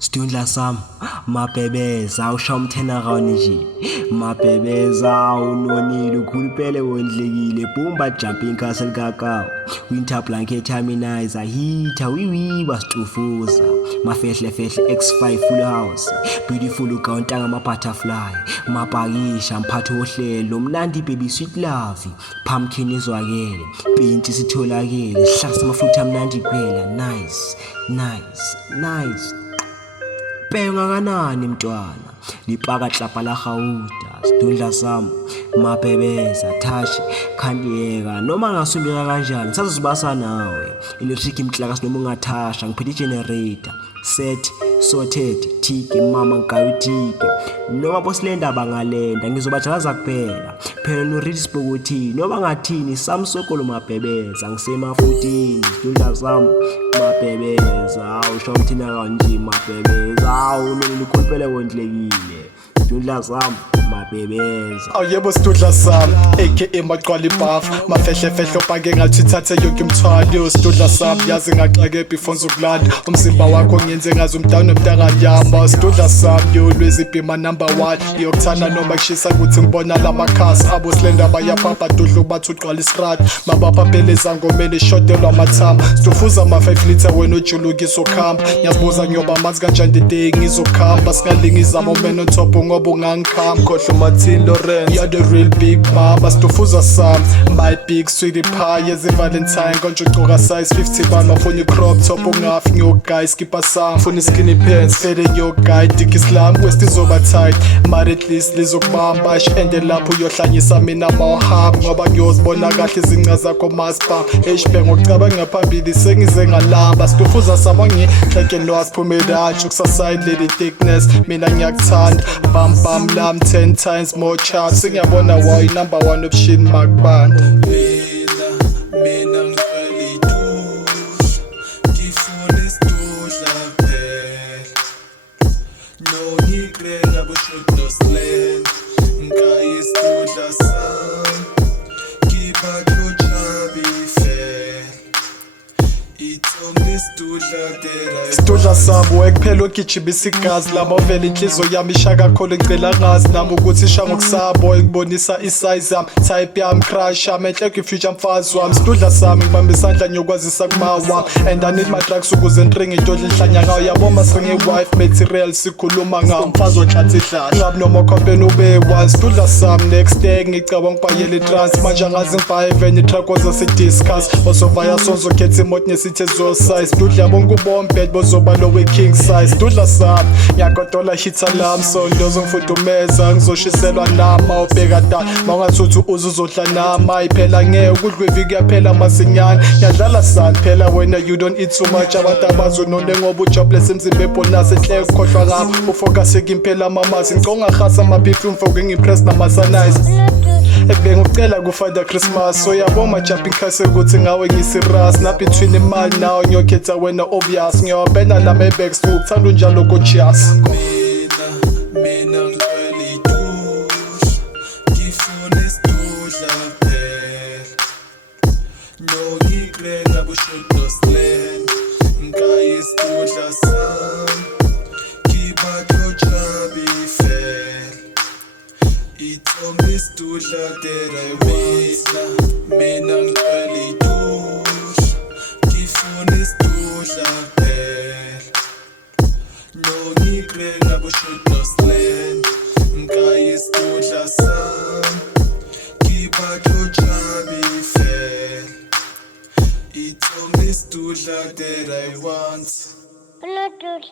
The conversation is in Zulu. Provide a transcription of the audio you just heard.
Stundla sam, mabhebeza usha umthena kaoni nje. Mabhebeza unonile ukhulupele wondlekile bumba jumping castle kakao. Winter blanket harmonizer heater wiwi basicufuza. Mafehle X5 full house. Beautiful ukaunta ngama butterfly. Mabhakisha mphatho wohlelo mnandi baby sweet love. Pumpkin izwakele, pinti sitholakele, sihlala samafutha mnandi phela. Nice. Penga kanani mntwana lipaka hlapha la Gauta Stundla sam mabhebeza touch khandiyeka noma ngasumbeka kanjani sazosibasa nawe electric imhlaka noma ungathasha ngiphethe generator set sorted tiki mama ngawutiki noma bosilenda bangalenda ngizobajakaza kuphela phela no read spokuthini noma ngathini samsokolo mabhebeza ngisemafutini Stundla sam mabhebeza usho umthina kanje mabhebeza ukhulupele wondlekile Stundla sam mabhebeza awuyebo Stundla sam aka maqwala ibuff mafehle obhake ngathi thathe yonke imthwalo Stundla sam yazi ngaxake before ngizokulanda umzimba wakho ngiyenze ngazi umntana omntakanyama Stundla sam yolwezi bhima number 1 iyokuthanda noma kushisa ukuthi ngibona lamakhasi abo silenda bayaphapha dudlu bathi uqala israt mabaphaphele ngomeni shotelwa amathamba sifuza ama 5 liter wena ojulukiso khamba ngiyazibuza ngiyoba amanzi kanjani the day ngizokhamba singalingiza moment on top ngoba ungangikhamba khohle Martin Lawrence you're the real big mama sifuza sam my big sweetie pie as a Valentine konje ugqoka size 50 bana ufuna crop top ungafi ngiyoguy skipper sam ufuna skinny pants fede ngiyoguy dick islam west izoba tight but at least lizokubamba ende lapho uyohlanyisa mina mawahamba ngoba ngiyozibona kahle izinqa zakho maspa hbang ngocabanga ngaphambili sengize ngalamba sifuza sama ngeke no asiphumela ukusaside lady thickness mina ngiyakuthanda bam lam 10 times more chance ngiyabona why number 1 option makubanda mina ngicela idudla ngifuna isidudla phela no ngikrela bushoot no slang ngikayi isidudla sam kiba klochabi phela ithombe isidudla tera Stundla sam wekuphela ogijimisa igazi lama vele inhliziyo yami isha kakhulu ngicela ngazi nami ukuthi isha ngokusabo ngibonisa isize yami type yami crush yami enhle future mfazi wami Stundla sam ngibamba isandla ngiyokwazisa kuma wami and I need my drugs ukuze ngitringe idodla ihlanya ngayo yaboma singe wife material sikhuluma ngawo mfazi othatha ihlahla ngabe noma company ube one Stundla sam next day ngicabanga ukubhayela trans manje angazi ngibhaye venue track oza discuss osovaya sonzo khetha imoto nesithe zo size Stundla bonke ubombe bozoba lowe king size Stundla sam ngiyagodola hit alarm so ndozo ngifudumeza ngizoshiselwa nama ubheka da mangathuthi uzozodla nama iphela ngeke ukudla iviki yaphela masinyane ngiyadlala san phela wena you don't eat so much abantu abazonone ngoba ujobless emzimba ebonus enhle ukhohlwa ngapha ufocus ekimpela mamasi ngiconga khasa ama perfume for ngimpress namasanize ebengicela ku Father Christmas so yaboma jumping castle ukuthi ngawe ngisiras na between imali now ngiyokhetha wena obvious ngiyobena la Maybach ukuthanda unjalo gorgeous mina ngicela idudla ngifuna isidudla phela no ngikrela bushoot no slang ngikayi isidudla sam kiba klochabi phela ithombe isidudla tera mina ngicela idudla ngifuna isidudla phela no ngikrela bushoot no slang ngikayi isidudla sam kiba klochabi phela ithombe isidudla that I want Bluetooth.